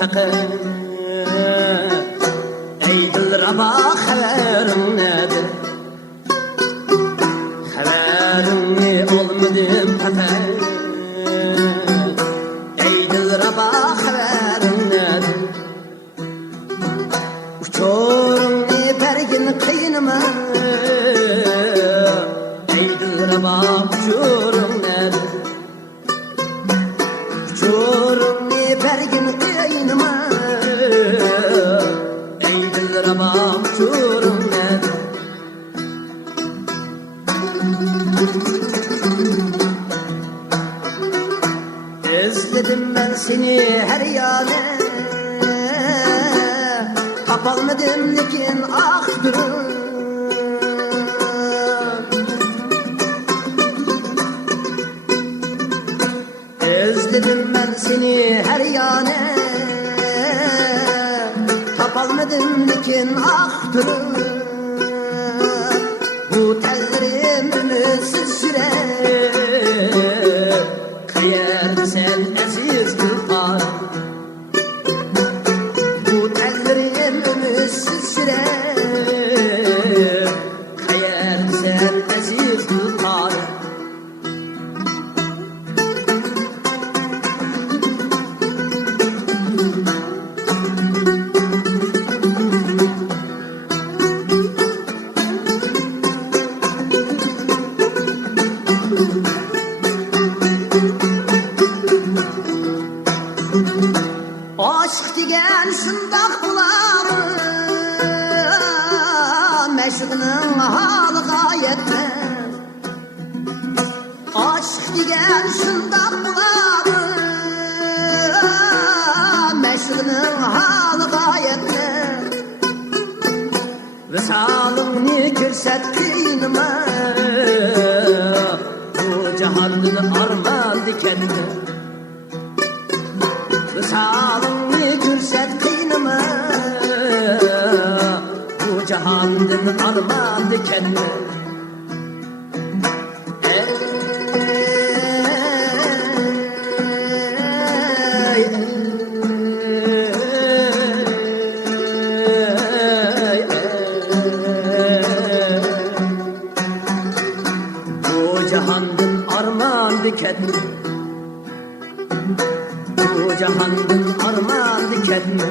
faqat ey dilraba xabaring nedir xabaringni olmadim faqat ey dilraba xabaring nedir uchoringni bergin qiynima ey dilraba uchoring nedir uchoringni bergin qiynima ey dilraba uchoring nedir özledim ben seni her yana tapalmadım lekin ahdır özledim ben seni her yana tapalmadım lekin ahdır bu tellerim ümitsizsiz sürer kıyar sen aziz kılpar bu tellerim ümitsizsiz sürer kıyar sen aziz kılpar aşk degan shundoq bo'ladi mashqning holi g'oyatmas aşk degan shundoq bo'ladi mashqning holi g'oyatmas visolingni ko'rsat qiynima bu jahonning armoni katta visolingni ko'rsat qiynima bu jahonning armoni katta bu jahonning armoni katta bu jahonning armoni katta